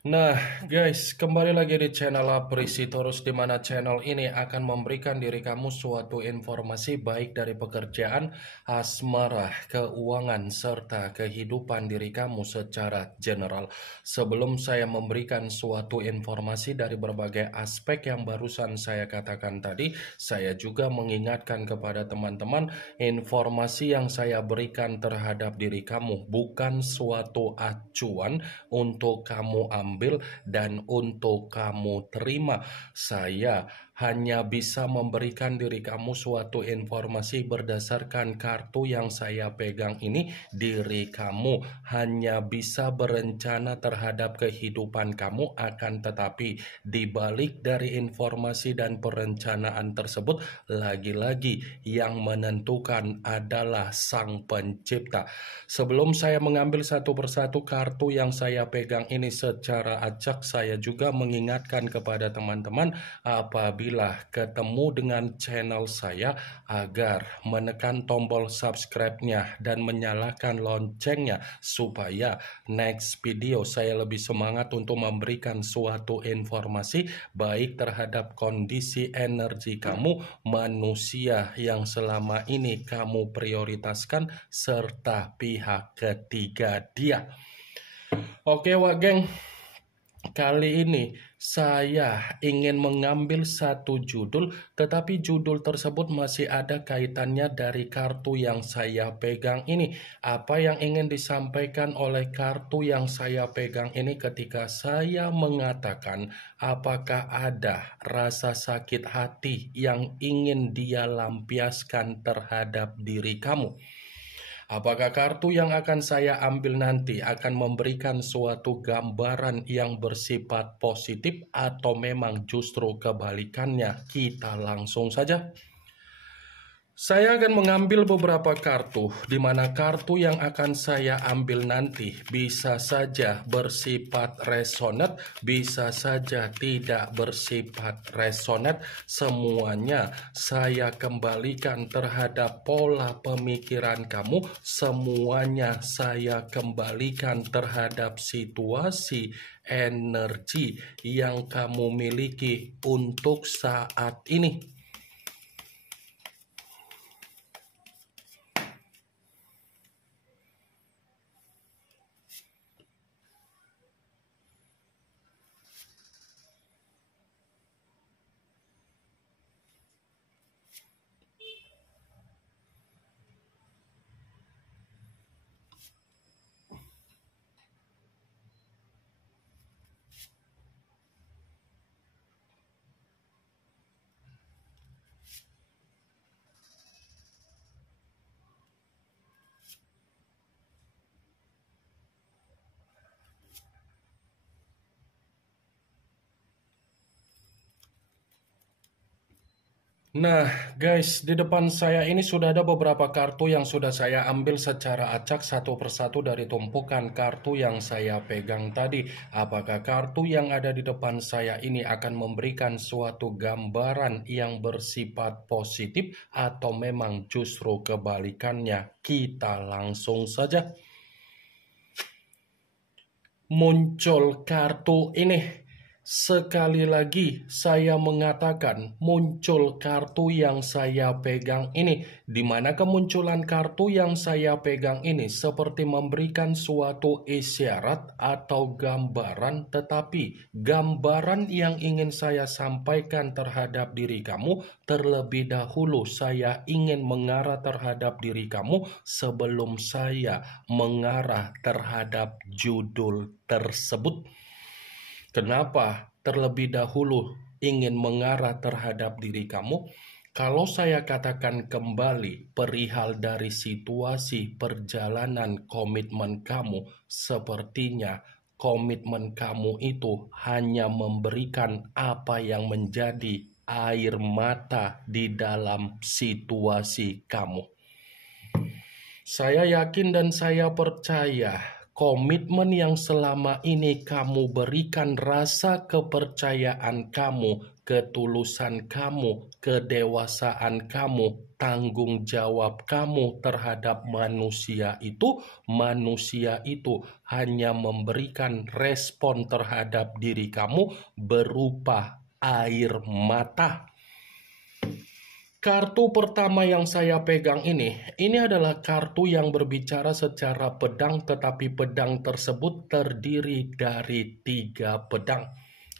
Nah, guys, kembali lagi di channel Aprisitorus, di mana channel ini akan memberikan diri kamu suatu informasi baik dari pekerjaan, asmara, keuangan, serta kehidupan diri kamu secara general. Sebelum saya memberikan suatu informasi dari berbagai aspek yang barusan saya katakan tadi, saya juga mengingatkan kepada teman-teman, informasi yang saya berikan terhadap diri kamu bukan suatu acuan untuk kamu ambil dan untuk kamu terima. Saya hanya bisa memberikan diri kamu suatu informasi berdasarkan kartu yang saya pegang ini. Diri kamu hanya bisa berencana terhadap kehidupan kamu, akan tetapi dibalik dari informasi dan perencanaan tersebut, lagi-lagi yang menentukan adalah Sang Pencipta. Sebelum saya mengambil satu persatu kartu yang saya pegang ini secara acak, saya juga mengingatkan kepada teman-teman apabila ketemu dengan channel saya agar menekan tombol subscribe-nya dan menyalakan loncengnya supaya next video saya lebih semangat untuk memberikan suatu informasi baik terhadap kondisi energi kamu, manusia yang selama ini kamu prioritaskan, serta pihak ketiga dia. Oke wak geng, kali ini saya ingin mengambil satu judul, tetapi judul tersebut masih ada kaitannya dari kartu yang saya pegang ini. Apa yang ingin disampaikan oleh kartu yang saya pegang ini ketika saya mengatakan apakah ada rasa sakit hati yang ingin dia lampiaskan terhadap diri kamu? Apakah kartu yang akan saya ambil nanti akan memberikan suatu gambaran yang bersifat positif atau memang justru kebalikannya? Kita langsung saja. Saya akan mengambil beberapa kartu, di mana kartu yang akan saya ambil nanti bisa saja bersifat resonate, bisa saja tidak bersifat resonate. Semuanya saya kembalikan terhadap pola pemikiran kamu, semuanya saya kembalikan terhadap situasi energi yang kamu miliki untuk saat ini. Nah, guys, di depan saya ini sudah ada beberapa kartu yang sudah saya ambil secara acak satu persatu dari tumpukan kartu yang saya pegang tadi. Apakah kartu yang ada di depan saya ini akan memberikan suatu gambaran yang bersifat positif atau memang justru kebalikannya? Kita langsung saja. Muncul kartu ini. Sekali lagi saya mengatakan muncul kartu yang saya pegang ini, di mana kemunculan kartu yang saya pegang ini seperti memberikan suatu isyarat atau gambaran, tetapi gambaran yang ingin saya sampaikan terhadap diri kamu, terlebih dahulu saya ingin mengarah terhadap diri kamu sebelum saya mengarah terhadap judul tersebut. Kenapa terlebih dahulu ingin mengarah terhadap diri kamu? Kalau saya katakan kembali perihal dari situasi perjalanan komitmen kamu, sepertinya komitmen kamu itu hanya memberikan apa yang menjadi air mata di dalam situasi kamu. Saya yakin dan saya percaya komitmen yang selama ini kamu berikan, rasa kepercayaan kamu ketulusan kamu, kedewasaan kamu, tanggung jawab kamu terhadap manusia itu hanya memberikan respon terhadap diri kamu berupa air mata. Kartu pertama yang saya pegang ini adalah kartu yang berbicara secara pedang, tetapi pedang tersebut terdiri dari 3 pedang.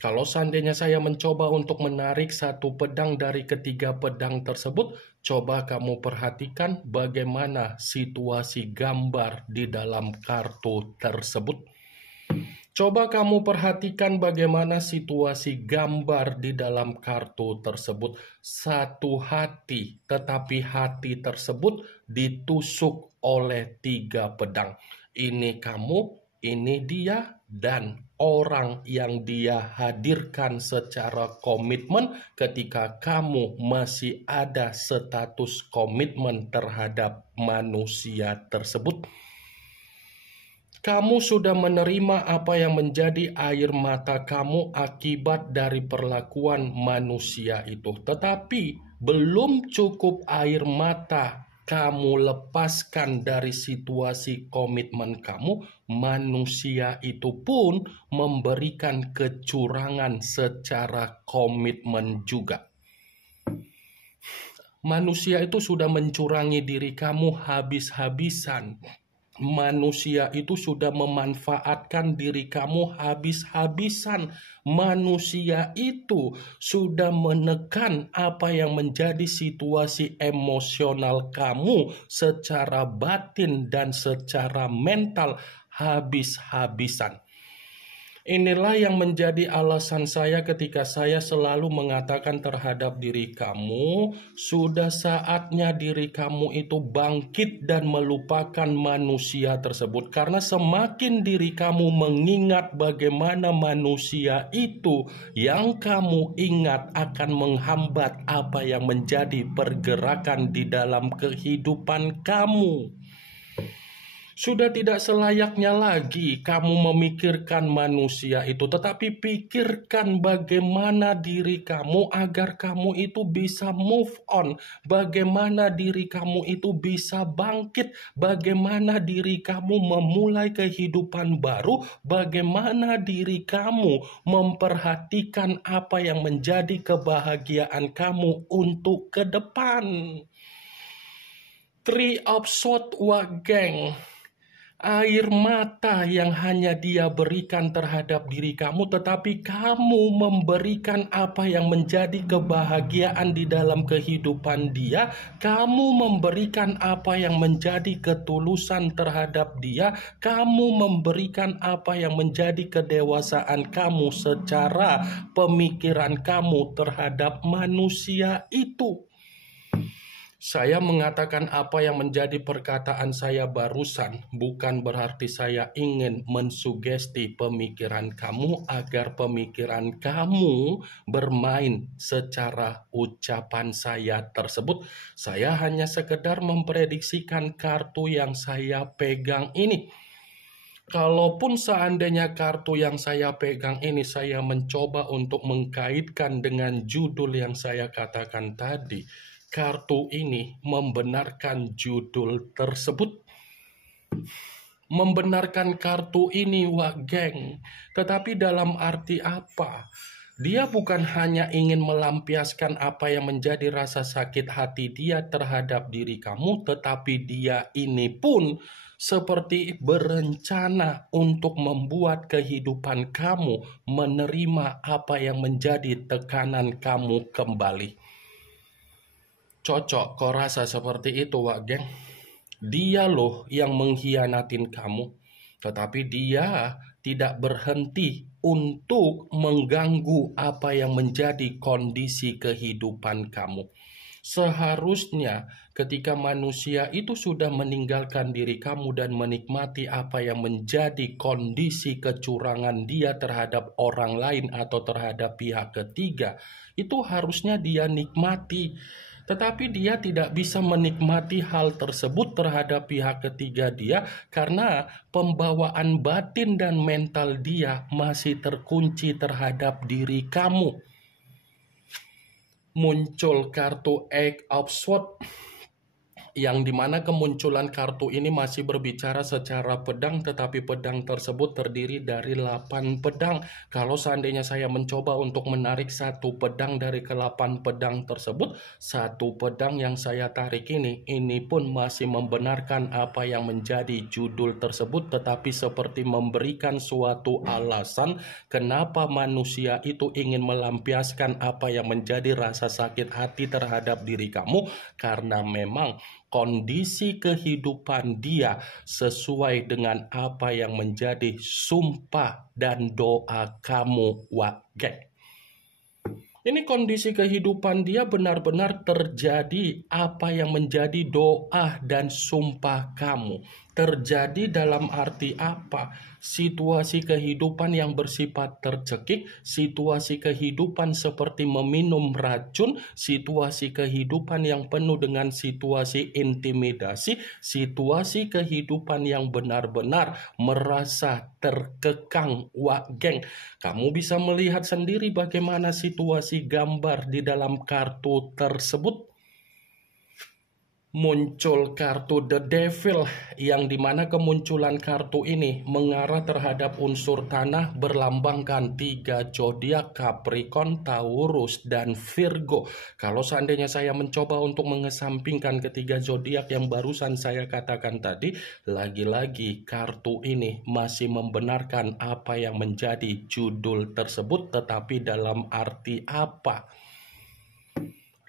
Kalau seandainya saya mencoba untuk menarik satu pedang dari ketiga pedang tersebut, coba kamu perhatikan bagaimana situasi gambar di dalam kartu tersebut. Coba kamu perhatikan bagaimana situasi gambar di dalam kartu tersebut. Satu hati, tetapi hati tersebut ditusuk oleh 3 pedang. Ini kamu, ini dia, dan orang yang dia hadirkan secara komitmen ketika kamu masih ada status komitmen terhadap manusia tersebut. Kamu sudah menerima apa yang menjadi air mata kamu akibat dari perlakuan manusia itu. Tetapi belum cukup air mata kamu lepaskan dari situasi komitmen kamu, manusia itu pun memberikan kecurangan secara komitmen juga. Manusia itu sudah mencurangi diri kamu habis-habisan. Manusia itu sudah memanfaatkan diri kamu habis-habisan. Manusia itu sudah menekan apa yang menjadi situasi emosional kamu secara batin dan secara mental habis-habisan. Inilah yang menjadi alasan saya ketika saya selalu mengatakan terhadap diri kamu, sudah saatnya diri kamu itu bangkit dan melupakan manusia tersebut. Karena semakin diri kamu mengingat bagaimana manusia itu, yang kamu ingat akan menghambat apa yang menjadi pergerakan di dalam kehidupan kamu. Sudah tidak selayaknya lagi kamu memikirkan manusia itu, tetapi pikirkan bagaimana diri kamu agar kamu itu bisa move on, bagaimana diri kamu itu bisa bangkit, bagaimana diri kamu memulai kehidupan baru, bagaimana diri kamu memperhatikan apa yang menjadi kebahagiaan kamu untuk ke depan. Three of Swords, geng. Air mata yang hanya dia berikan terhadap diri kamu, tetapi kamu memberikan apa yang menjadi kebahagiaan di dalam kehidupan dia. Kamu memberikan apa yang menjadi ketulusan terhadap dia. Kamu memberikan apa yang menjadi kedewasaan kamu secara pemikiran kamu terhadap manusia itu. Saya mengatakan apa yang menjadi perkataan saya barusan bukan berarti saya ingin mensugesti pemikiran kamu agar pemikiran kamu bermain secara ucapan saya tersebut. Saya hanya sekedar memprediksikan kartu yang saya pegang ini. Kalaupun seandainya kartu yang saya pegang ini saya mencoba untuk mengkaitkan dengan judul yang saya katakan tadi, kartu ini membenarkan judul tersebut. Membenarkan kartu ini, geng. Tetapi dalam arti apa? Dia bukan hanya ingin melampiaskan apa yang menjadi rasa sakit hati dia terhadap diri kamu, tetapi dia ini pun seperti berencana untuk membuat kehidupan kamu menerima apa yang menjadi tekanan kamu kembali. Cocok kok rasa seperti itu, geng. Dia loh yang mengkhianatin kamu. Tetapi dia tidak berhenti untuk mengganggu apa yang menjadi kondisi kehidupan kamu. Seharusnya ketika manusia itu sudah meninggalkan diri kamu dan menikmati apa yang menjadi kondisi kecurangan dia terhadap orang lain atau terhadap pihak ketiga, itu harusnya dia nikmati. Tetapi dia tidak bisa menikmati hal tersebut terhadap pihak ketiga dia karena pembawaan batin dan mental dia masih terkunci terhadap diri kamu. muncul kartu Eight of Swords, yang dimana kemunculan kartu ini masih berbicara secara pedang, tetapi pedang tersebut terdiri dari 8 pedang. Kalau seandainya saya mencoba untuk menarik satu pedang dari ke-8 pedang tersebut, satu pedang yang saya tarik ini pun masih membenarkan apa yang menjadi judul tersebut, tetapi seperti memberikan suatu alasan kenapa manusia itu ingin melampiaskan apa yang menjadi rasa sakit hati terhadap diri kamu, karena memang kondisi kehidupan dia sesuai dengan apa yang menjadi sumpah dan doa kamu, Wage. Ini kondisi kehidupan dia benar-benar terjadi apa yang menjadi doa dan sumpah kamu. Terjadi dalam arti apa? Situasi kehidupan yang bersifat tercekik, situasi kehidupan seperti meminum racun, situasi kehidupan yang penuh dengan situasi intimidasi, situasi kehidupan yang benar-benar merasa terkekang, Wage. Kamu bisa melihat sendiri bagaimana situasi gambar di dalam kartu tersebut. Muncul kartu The Devil, yang dimana kemunculan kartu ini mengarah terhadap unsur tanah berlambangkan 3 zodiak, Capricorn, Taurus, dan Virgo. Kalau seandainya saya mencoba untuk mengesampingkan ketiga zodiak yang barusan saya katakan tadi, lagi-lagi kartu ini masih membenarkan apa yang menjadi judul tersebut, tetapi dalam arti apa?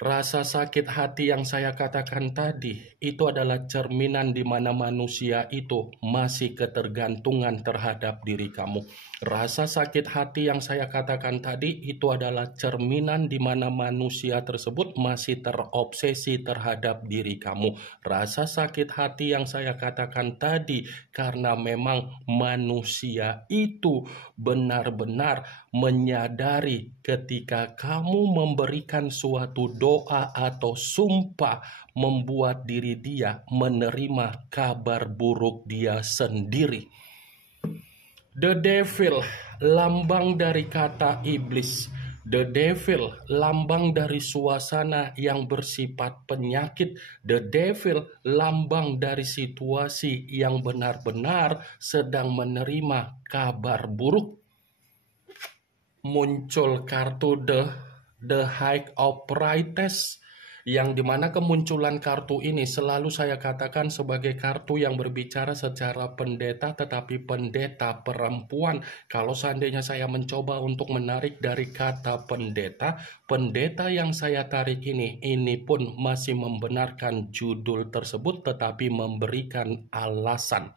Rasa sakit hati yang saya katakan tadi, itu adalah cerminan di mana manusia itu masih ketergantungan terhadap diri kamu. Rasa sakit hati yang saya katakan tadi, itu adalah cerminan di mana manusia tersebut masih terobsesi terhadap diri kamu. Rasa sakit hati yang saya katakan tadi, karena memang manusia itu benar-benar menyadari ketika kamu memberikan suatu doa atau sumpah, membuat diri dia menerima kabar buruk dia sendiri. The Devil, lambang dari kata iblis. The Devil, lambang dari suasana yang bersifat penyakit. The Devil, lambang dari situasi yang benar-benar sedang menerima kabar buruk. Muncul kartu The High of Priestess, yang dimana kemunculan kartu ini selalu saya katakan sebagai kartu yang berbicara secara pendeta, tetapi pendeta perempuan. Kalau seandainya saya mencoba untuk menarik dari kata pendeta, pendeta yang saya tarik ini pun masih membenarkan judul tersebut, tetapi memberikan alasan.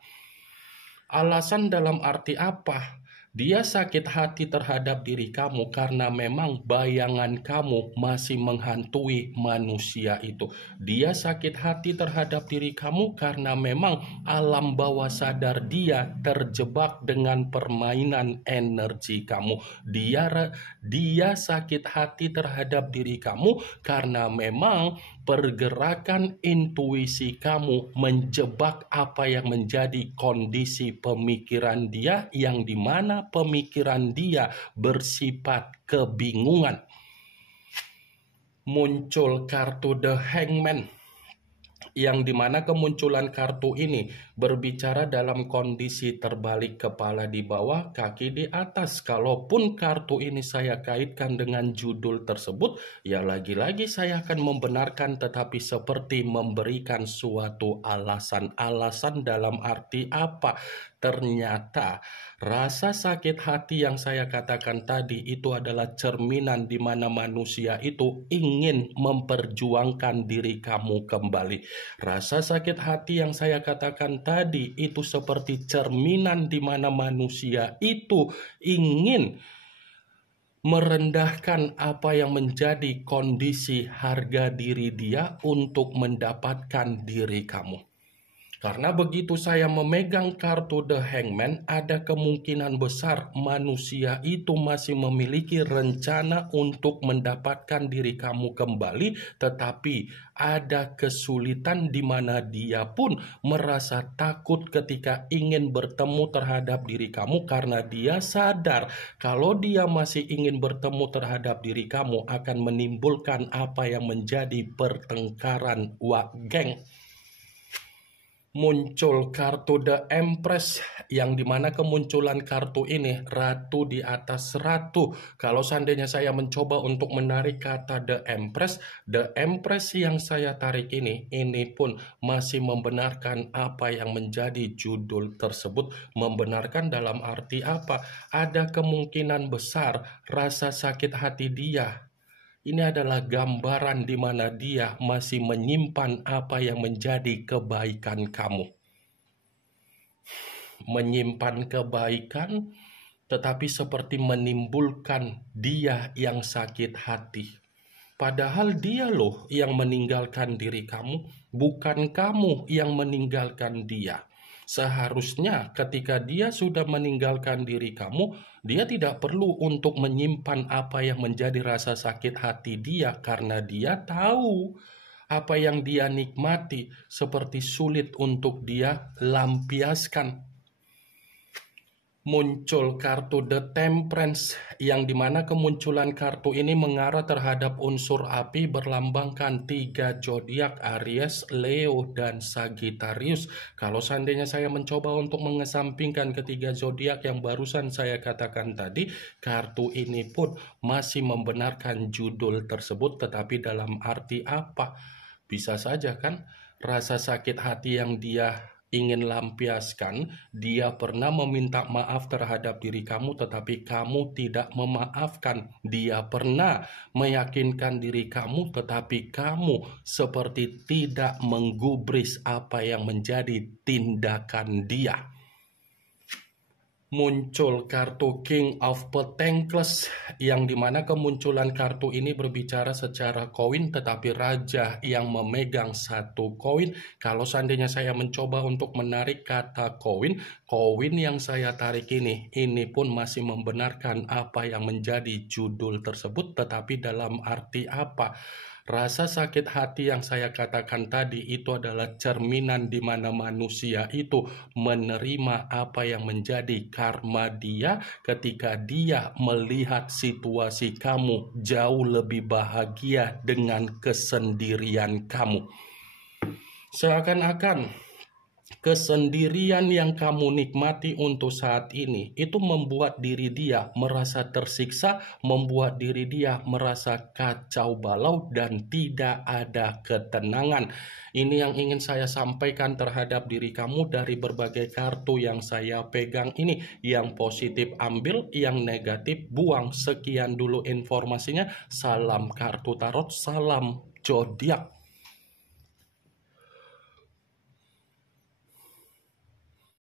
Alasan dalam arti apa? Dia sakit hati terhadap diri kamu karena memang bayangan kamu masih menghantui manusia itu. Dia sakit hati terhadap diri kamu karena memang alam bawah sadar dia terjebak dengan permainan energi kamu. Dia sakit hati terhadap diri kamu karena memang pergerakan intuisi kamu menjebak apa yang menjadi kondisi pemikiran dia, yang dimana pemikiran dia bersifat kebingungan. Muncul kartu The Hangman, yang dimana kemunculan kartu ini berbicara dalam kondisi terbalik, kepala di bawah, kaki di atas. Kalaupun kartu ini saya kaitkan dengan judul tersebut, ya lagi-lagi saya akan membenarkan, tetapi seperti memberikan suatu alasan. Alasan dalam arti apa? Ternyata rasa sakit hati yang saya katakan tadi itu adalah cerminan di mana manusia itu ingin memperjuangkan diri kamu kembali. Rasa sakit hati yang saya katakan tadi itu seperti cerminan di mana manusia itu ingin merendahkan apa yang menjadi kondisi harga diri dia untuk mendapatkan diri kamu. Karena begitu saya memegang kartu The Hangman, ada kemungkinan besar manusia itu masih memiliki rencana untuk mendapatkan diri kamu kembali, tetapi ada kesulitan di mana dia pun merasa takut ketika ingin bertemu terhadap diri kamu karena dia sadar kalau dia masih ingin bertemu terhadap diri kamu akan menimbulkan apa yang menjadi pertengkaran geng. Muncul kartu The Empress, yang dimana kemunculan kartu ini ratu di atas ratu. Kalau seandainya saya mencoba untuk menarik kata The Empress yang saya tarik ini pun masih membenarkan apa yang menjadi judul tersebut. Membenarkan dalam arti apa? Ada kemungkinan besar rasa sakit hati dia. Ini adalah gambaran di mana dia masih menyimpan apa yang menjadi kebaikan kamu. Menyimpan kebaikan, tetapi seperti menimbulkan dia yang sakit hati. Padahal dia loh yang meninggalkan diri kamu, bukan kamu yang meninggalkan dia. Seharusnya ketika dia sudah meninggalkan diri kamu, dia tidak perlu untuk menyimpan apa yang menjadi rasa sakit hati dia karena dia tahu apa yang dia nikmati seperti sulit untuk dia lampiaskan. Muncul kartu The Temperance, yang dimana kemunculan kartu ini mengarah terhadap unsur api berlambangkan 3 zodiak Aries, Leo, dan Sagittarius. Kalau seandainya saya mencoba untuk mengesampingkan ketiga zodiak yang barusan saya katakan tadi, kartu ini pun masih membenarkan judul tersebut, tetapi dalam arti apa? Bisa saja kan rasa sakit hati yang dia ingin lampiaskan, dia pernah meminta maaf terhadap diri kamu tetapi kamu tidak memaafkan. Dia pernah meyakinkan diri kamu tetapi kamu seperti tidak menggubris apa yang menjadi tindakan dia. Muncul kartu King of Pentacles, yang dimana kemunculan kartu ini berbicara secara koin tetapi raja yang memegang satu koin. Kalau seandainya saya mencoba untuk menarik kata koin yang saya tarik ini pun masih membenarkan apa yang menjadi judul tersebut, tetapi dalam arti apa? Rasa sakit hati yang saya katakan tadi itu adalah cerminan di mana manusia itu menerima apa yang menjadi karma dia ketika dia melihat situasi kamu jauh lebih bahagia dengan kesendirian kamu. Seakan-akan kesendirian yang kamu nikmati untuk saat ini itu membuat diri dia merasa tersiksa, membuat diri dia merasa kacau balau dan tidak ada ketenangan. Ini yang ingin saya sampaikan terhadap diri kamu dari berbagai kartu yang saya pegang ini. Yang positif ambil, yang negatif buang. Sekian dulu informasinya. Salam kartu tarot, salam zodiak.